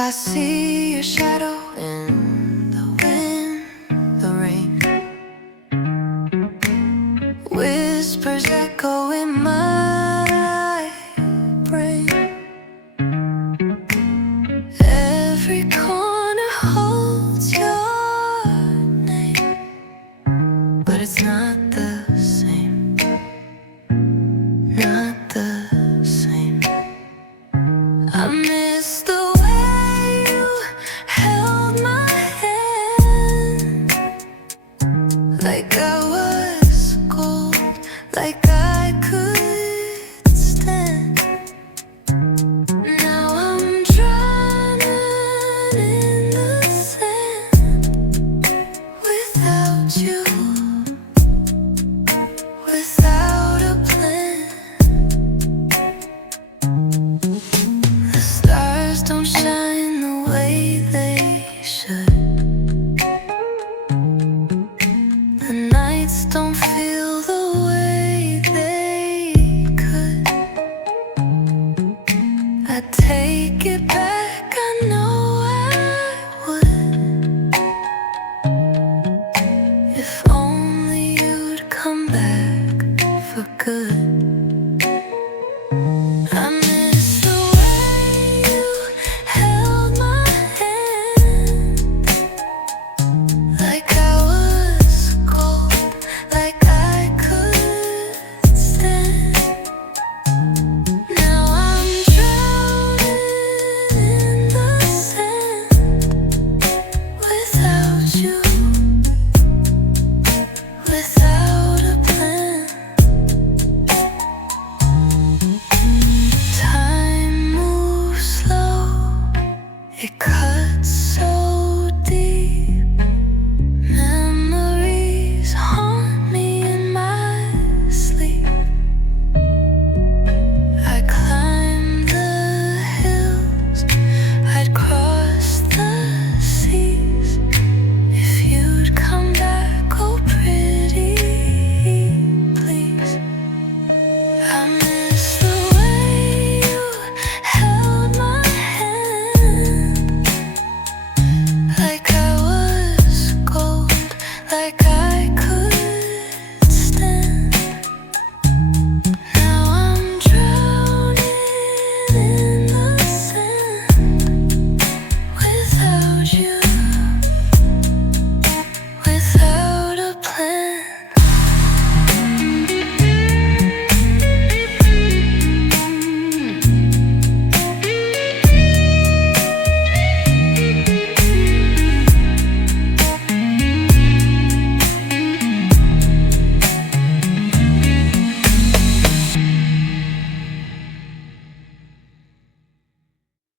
I see your shadow in the wind, the rain. Whispers echo in my brain. Every corner holds your name, but it's not the same. Not the same. I miss the way you held my hand, like I was gold, like I could stand. Now I'm drowning in the sand, without you, without a plan. The stars don't shine the way they should. The nights don't feel the way they could. I take it back, I know I would. If only you'd come back for good. I miss the way you held my hand, like I was gold, like I could stand. Now I'm drowning in the sand, without you, without a plan. Time moves slow, it cuts